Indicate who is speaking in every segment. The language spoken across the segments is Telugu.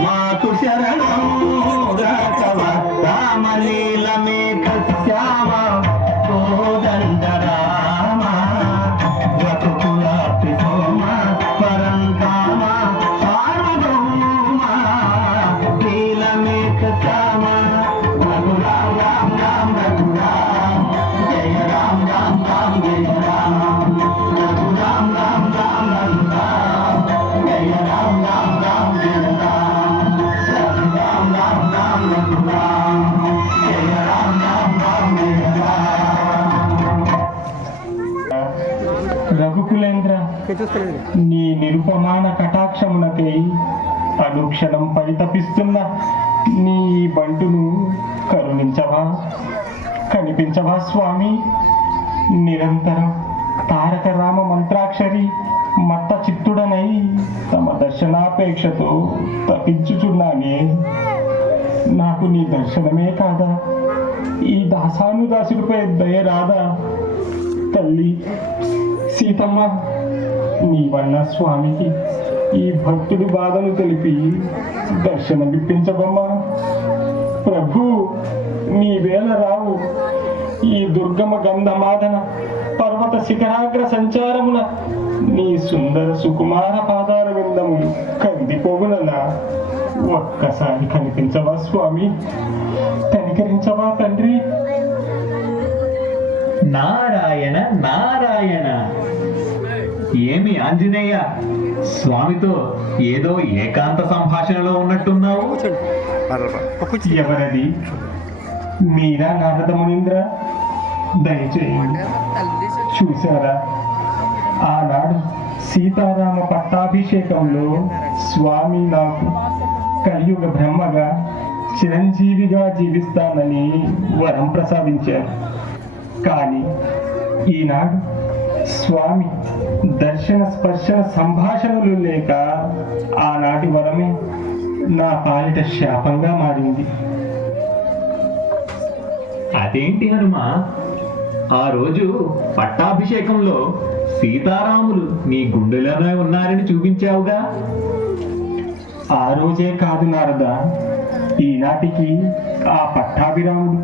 Speaker 1: మాకు శరణ
Speaker 2: నీ నిరుపమాన కటాక్షమునకై అనుక్షణం పరితపిస్తున్న నీ బంటును కరుణించవా? కనిపించవా స్వామి? నిరంతరం తారక రామ మంత్రాక్షరి మత్త చిత్తుడనై తమ దర్శనాపేక్షతో తపించుచున్నానే. నాకు నీ దర్శనమే కాదా? ఈ దాసానుదాసుడిపై దయ రాదా? తల్లి సీతమ్మ నీవన్న స్వామికి ఈ భక్తుడి బాధను తెలిపి దర్శనమిప్పించబమ్మా ప్రభు నీ వేళ రావు. ఈ దుర్గమ గంధమాధన పర్వత శిఖరాగ్ర సంచారమున నీ సుందర సుకుమార పాదాల విందములు కందిపోగునన్నా ఒక్కసారి కనిపించవా స్వామి? కనికరించవా తండ్రి?
Speaker 3: నారాయణ నారాయణ. ఏమి ఆంజనేయ? స్వామితో ఏదో ఏకాంత సంభాషణలో ఉన్నట్టున్నావు?
Speaker 2: ఎవరది? మీరా నారద మునీంద్ర? దయచేయండి. చూసారా ఆనాడు సీతారామ పట్టాభిషేకంలో స్వామి నాకు కలియుగ బ్రహ్మగా చిరంజీవిగా జీవిస్తానని వరం ప్రసాదించారు. కానీ ఈనాడు స్వామి దర్శన స్పర్శన సంభాషణలు లేక ఆనాటి వరమే నా పాలిట శాపంగా మారింది.
Speaker 3: అదేంటి హనుమ? ఆ రోజు పట్టాభిషేకంలో సీతారాములు నీ గుండెలోనే ఉన్నారని చూపించావుగా?
Speaker 2: ఆ రోజే కాదు నారద ఈనాటికి ఆ పట్టాభిరాముడు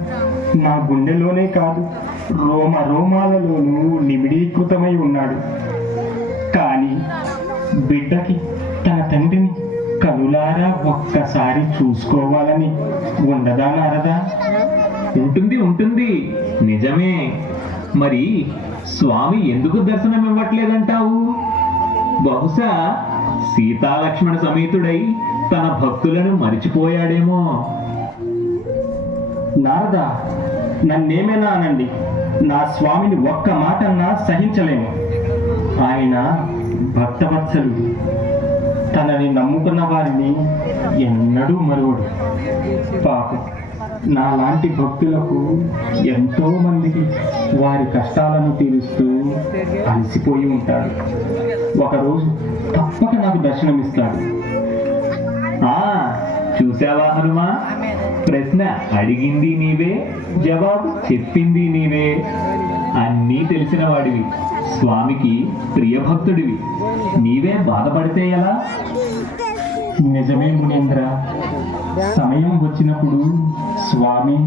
Speaker 2: నా గుండెలోనే కాదు. రోమ రోమాలలోనూ నిమిడీకృతమై ఉన్నాడు. కానీ బిడ్డకి తన తండ్రిని కనులారా ఒక్కసారి చూసుకోవాలని ఉండదా నారదా?
Speaker 3: ఉంటుంది ఉంటుంది. నిజమే. మరి స్వామి ఎందుకు దర్శనం ఇవ్వట్లేదంటావు బహుశా సీతాలక్ష్మణ సమేతుడై తన భక్తులను మరిచిపోయాడేమో.
Speaker 2: నారద నన్నేమైనా అనండి? నా స్వామిని ఒక్క మాటన్నా సహించలేము ఆయన భక్తవత్సలు. తనని నమ్ముకున్న వారిని ఎన్నడూ మరువడు. పాపం నాలాంటి భక్తులకు ఎంతో మందికి వారి కష్టాలను తీరుస్తూ అలసిపోయి ఉంటాడు. ఒకరోజు తప్పక నాకు దర్శనమిస్తాడు.
Speaker 3: చూసావా హనుమా? ప్రశ్న అడిగింది నీవే జవాబు చెప్పింది నీవే. అన్నీ తెలిసిన వాడివి. స్వామికి ప్రియభక్తుడివి నీవే బాధపడితే ఎలా?
Speaker 2: నిజమే మునీంద్ర. సమయం వచ్చినప్పుడు స్వామి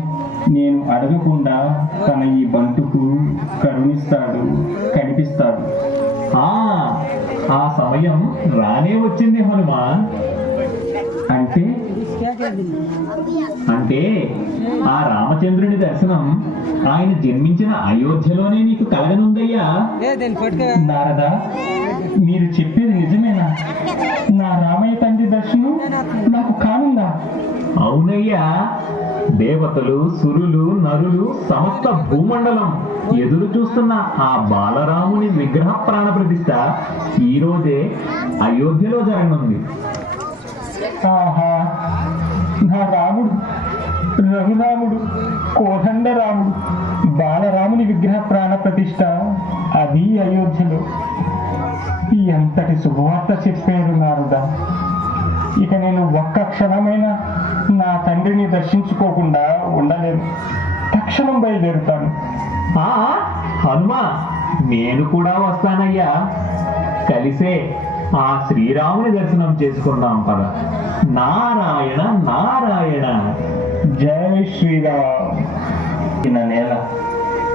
Speaker 2: నేను అడగకుండా తన ఈ బంటుకు కరుణిస్తాడు కనిపిస్తాడు.
Speaker 3: ఆ ఆ సమయం రానే వచ్చింది హనుమా.
Speaker 2: అంటే
Speaker 3: అంటే ఆ రామచంద్రుని దర్శనం ఆయన జన్మించిన అయోధ్యలోనే నీకు కలగనుందయ్యా?
Speaker 2: నారద మీరు చెప్పేది నిజమేనా? నా రామయ్య తండ్రి దర్శనం నాకు కానుందా?
Speaker 3: అవునయ్యా దేవతలు సురులు నరులు సమస్త భూమండలం ఎదురు చూస్తున్న ఆ బాలరాముని విగ్రహ ప్రాణ ప్రతిష్ట ఈ రోజే అయోధ్యలో జరగనుంది.
Speaker 2: ఆహా. నా రాముడు రఘురాముడు కోదండ రాముడు బాలరాముని విగ్రహ ప్రాణ ప్రతిష్ట అది అయోధ్యలో. ఎంతటి శుభవార్త చెప్పారు నారుదా. ఇక నేను ఒక్క క్షణమైన నా తండ్రిని దర్శించుకోకుండా ఉండలేను. తక్షణం బయలుదేరుతాను.
Speaker 3: ఆ హనుమా నేను కూడా వస్తానయ్యా. కలిసే. ఆ శ్రీరాముని దర్శనం చేసుకున్నాం కదా నారాయణ నారాయణ
Speaker 2: జై శ్రీరామ్ నేల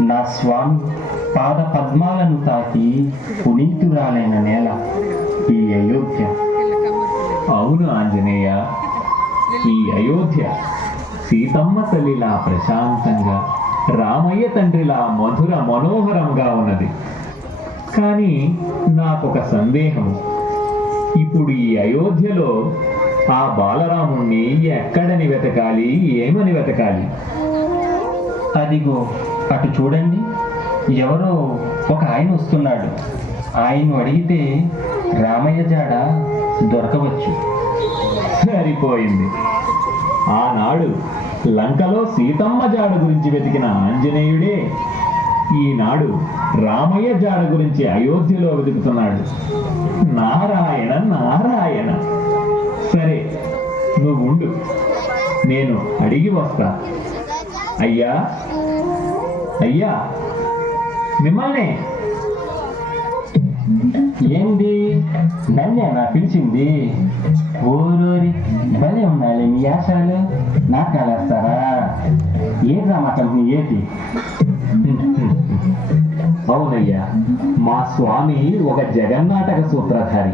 Speaker 2: నా స్వామి పాద పద్మాలను తాకి పునీతురాలైన నేల ఈ అయోధ్య.
Speaker 3: అవును ఆంజనేయ ఈ అయోధ్య సీతమ్మ తల్లిలా ప్రశాంతంగా రామయ్య తండ్రిలా మధుర మనోహరంగా ఉన్నది. కానీ నాకొక సందేహం. ఇప్పుడు ఈ అయోధ్యలో ఆ బాలరాముణ్ణి ఎక్కడని వెతకాలి ఏమని వెతకాలి?
Speaker 2: అదిగో అటు చూడండి. ఎవరో ఒక ఆయన వస్తున్నాడు. ఆయన్ను అడిగితే రామయ్య జాడ దొరకవచ్చు.
Speaker 3: సరిపోయింది. ఆనాడు లంకలో సీతమ్మ జాడ గురించి వెతికిన ఆంజనేయుడే ఈనాడు రామయ్య జాడ గురించి అయోధ్యలో వెతుకుతున్నాడు. నారాయణ నారాయణ. సరే నువ్వు ఉండు నేను అడిగి వస్తా. అయ్యా అయ్యా మిమ్మల్నే
Speaker 2: ఏంది? నన్నేనా పిలిచింది? ఓరోరి భలే ఉండాలి మీ యాసాలు నాకు కాలేస్తారా ఏది మీ ఏది?
Speaker 3: అవునయ్యా మా స్వామి ఒక జగన్నాటక సూత్రధారి.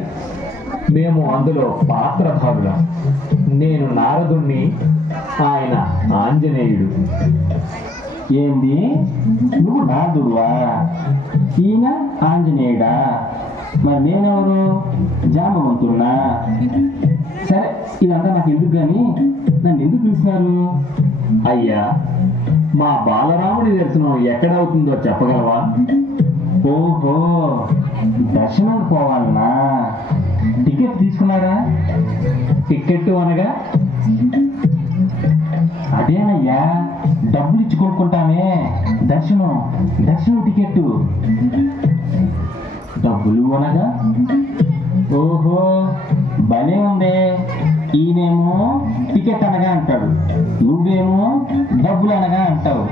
Speaker 3: మేము అందులో పాత్రధారులం. నేను నారదుణ్ణి ఆయన ఆంజనేయుడు.
Speaker 2: ఏంది? నువ్వు నాదుడువా ఈయన ఆంజనేయుడా? మరి నేనెవరు? జామవంతున్నా సరే ఇదంతా నాకు ఎందుకు కానీ నన్ను ఎందుకు పిలిచినారు?
Speaker 3: అయ్యా మా బాలరాముడి దర్శనం ఎక్కడవుతుందో చెప్పగలవా?
Speaker 2: ఓహో దర్శనం పోవాలనా? టికెట్ తీసుకున్నారా?
Speaker 3: టికెట్ అనగా?
Speaker 2: అదేనయ్యా డబ్బులు ఇచ్చి కొనుక్కుంటామే. దర్శనం దర్శనం టికెట్ డబ్బులు అనగా? ఓహో భలే ఉందే. ఈయనేమో టికెట్ అనగా అంటాడు. నువ్వేమో డబ్బులు అనగా అంటావు.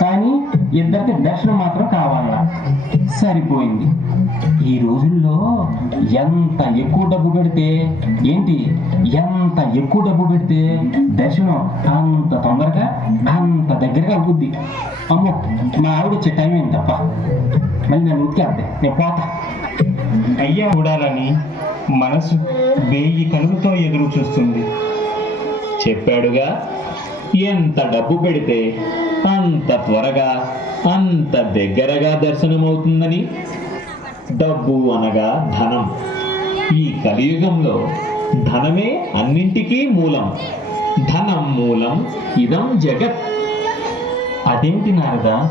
Speaker 2: కానీ ఇద్దరికి దర్శనం మాత్రం కావాలా? సరిపోయింది. ఈ రోజుల్లో ఎంత ఎక్కువ డబ్బు పెడితే ఏంటి? ఎంత ఎక్కువ డబ్బు పెడితే దర్శనం అంత తొందరగా అంత దగ్గరగా అవుద్ది? అమ్మో మా ఆవిడ వచ్చే టైం ఏంటి తప్ప మళ్ళీ నన్ను ఉతికేద్దే నేను పోతా. అయ్యా చూడాలని మనసు వేయి కనులతో ఎదురు చూస్తుంది.
Speaker 3: చెప్పాడుగా ఎంత డబ్బు పెడితే అంత త్వరగా అంత దగ్గరగా దర్శనమవుతుందని డబ్బు అనగా ధనం. ఈ కలియుగంలో ధనమే అన్నింటికీ మూలం. ధనం మూలం ఇదం జగత్.
Speaker 2: అదేంటి నారద?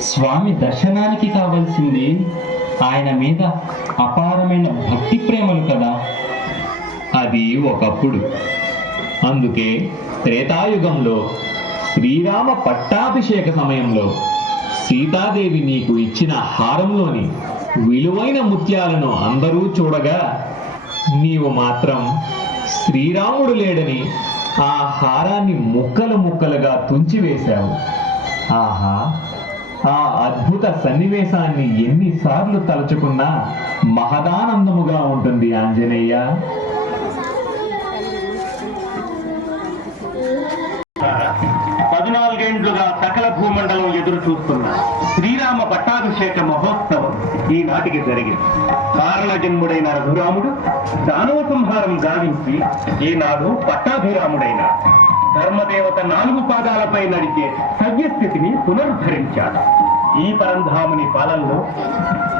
Speaker 2: స్వామి దర్శనానికి కావలసింది ఆయన మీద అపారమైన భక్తి ప్రేమలు కదా.
Speaker 3: అది ఒకప్పుడు. అందుకే త్రేతాయుగంలో శ్రీరామ పట్టాభిషేక సమయంలో సీతాదేవి నీకు ఇచ్చిన హారంలోని విలువైన ముత్యాలను అందరూ చూడగా నీవు మాత్రం శ్రీరాముడు లేడని ఆ హారాన్ని ముక్కలు ముక్కలుగా తుంచివేశావు ఆహా ఆ అద్భుత సన్నివేశాన్ని ఎన్నిసార్లు తలుచుకున్నా మహదానందముగా ఉంటుంది ఆంజనేయ.
Speaker 4: చూస్తున్న. శ్రీరామ పట్టాభిషేక మహోత్సవం ఈనాటికి జరిగింది. కారణ జన్ముడైన రఘురాముడు దానవ సంహారం గావించి ఈనాడు పట్టాభిరాముడైన ధర్మదేవత నాలుగు పాదాలపై నడిచే సవ్యస్థితిని పునరుద్ధరించాడు. ఈ పరంధాముని పాలనలో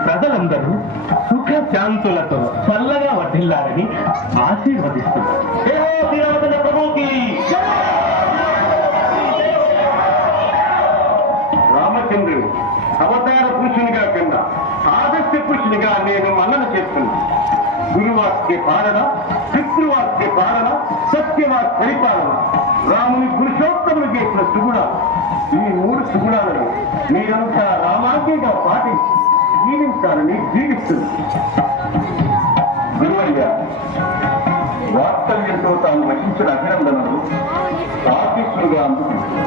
Speaker 4: ప్రజలందరూ సుఖ శాంతులతో చల్లగా వర్ధిల్లారని ఆశీర్వదిస్తున్నారు. ఆదర్శ నేను మన్నన చేస్తున్నా. గురువాక్య పాలన పితృవాక్య పాలన సత్యవాక్ పరిపాలన. రాముని పురుషోత్తములు చేసిన సుగుణ ఈ మూడు సుగుణాలను మీరంతా రామాజ్ఞగా పాటించి జీవించాలని జీవిస్తుంది గురువయ్య వాస్తవ్యంతో తాను వహించిన అభినందనలు ఆశీస్సులుగా అందుకుంటుంది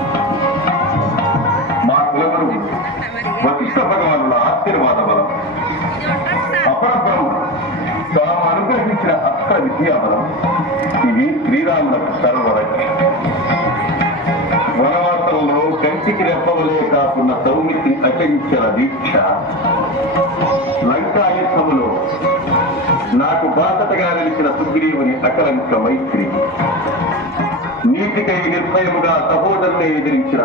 Speaker 4: తాము అనుగ్రహించిన అస్త్ర విద్యాబలం ఇది శ్రీరాములకు సర్వరక్ష వనవాసంలో కంటికి రెప్పవలే కాకుండా సౌమిత్రి అచరించిన దీక్ష. లంకా యుద్ధములో నాకు బాధతగా నిలిచిన సుగ్రీవుని అకలంక మైత్రి. నీతికై నిర్భయముగా సహోదరుని ఎదిరించిన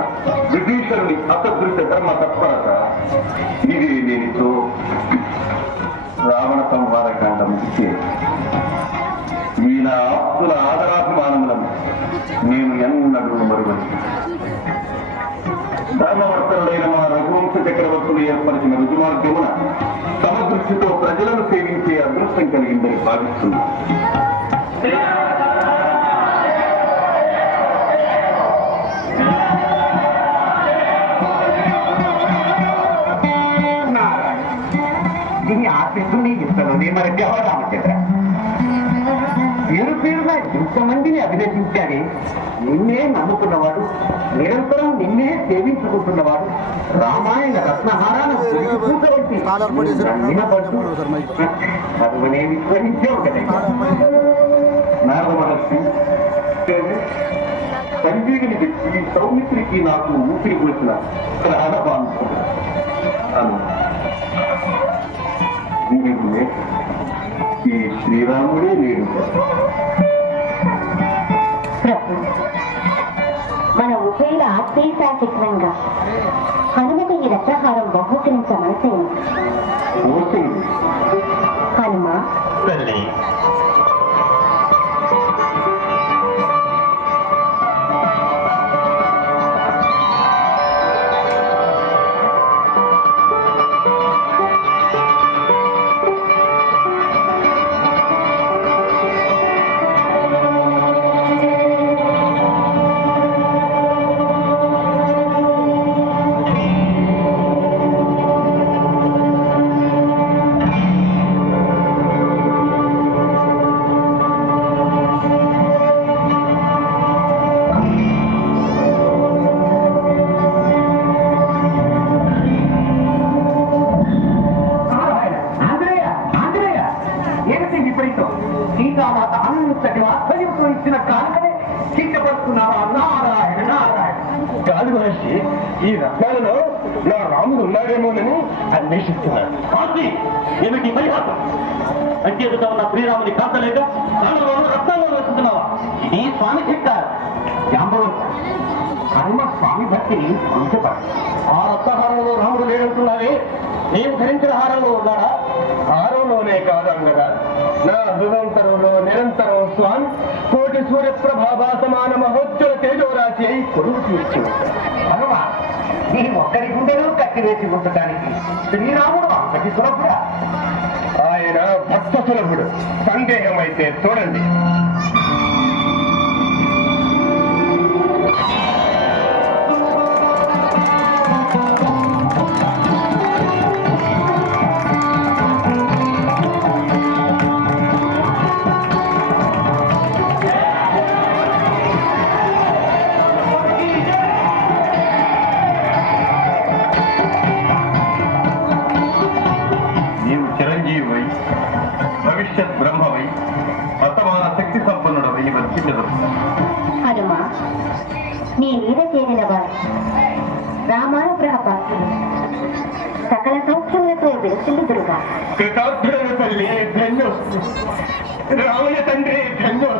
Speaker 4: విభీషణుని అసదృశ్య ధర్మ తత్పరత. ఇది నేనితో రావణ సంహార కాండం మీ ఈయన ఆప్తుల ఆదరాభిమానములను నేను ఎన్నడూ మరువను ధర్మవర్తనుడైన మా రఘువంశ చక్రవర్తులు ఏర్పరిచిన రుజుమార్గమున సమదృష్టితో ప్రజలను సేవించే అదృష్టం కలిగిందని భావిస్తున్నాను.
Speaker 5: ఇస్తాను హోదా మరి రామచంద్ర పేరు పేరున ఇంతమందిని అభినందించాలి నిన్నే నమ్ముకున్నవాడు నిరంతరం నిన్నే సేవించుకుంటున్నవాడు రామాయణ రత్నహారాన పూట వంటి నమ్మిన
Speaker 4: నారద మహర్షి సంజీవిని వ్యక్తి సౌమిత్రికి నాకు ఊపిరి పోసిన ప్రాణబాంధుడు అను. ఈ శ్రీరాముడే లేడు
Speaker 6: ప్రభు మన ఉభయుల ఆత్మీయతాచిత్రంగా హనుమతి ఈ రత్నహారం బహుకరించమనసే
Speaker 4: పోతుంది
Speaker 6: హనుమ
Speaker 4: తల్లి.
Speaker 5: సీతామాత అనుమతి ఆధ్వర్యంతో ఇచ్చిన కానుకనే చిక్కపడుతున్నావా నారాయణ నారాయణ.
Speaker 4: కాదు మహర్షి ఈ రత్నాలలో నా రాముడు ఉన్నాడేమోనని అన్వేషిస్తున్నాడు.
Speaker 5: కాంతి ఏమిటి పరిహాసం అంచేతతో ఉన్న శ్రీరాముని కాంతలేక కళ్ళలో రక్తంలో వేస్తున్నావా? ఇది స్వామి చెప్తారు జాంబవం. హనుమ స్వామి భక్తిని పంచపడు ఆ రక్తహారంలో రాముడు లేడంటున్నావే నేను ధరించిన హారంలో ఉన్నాడా?
Speaker 4: హారంలోనే కాదంగదా. నా హృదంతరంలో నిరంతరం స్వామి కోటి సూర్య ప్రభాభా సమాన మహోజ్వల తేజోరాశి అయి కొడుకు
Speaker 5: హనుమ నీ ఒక్కరి గుండెలో కట్టివేసి ఉండటానికి శ్రీరాముడు అంతటి సులభుడా?
Speaker 4: ఆయన భక్త సులభుడు. సందేహం అయితే చూడండి.
Speaker 6: నీ మీద చేరిన వారు రామానుగ్రహ పాత్రులు సకల సౌఖ్యములతో విరసిల్లుదురుగా
Speaker 4: కృతార్థుడైన తల్లి ధన్యు రాముని తండ్రి ధన్యు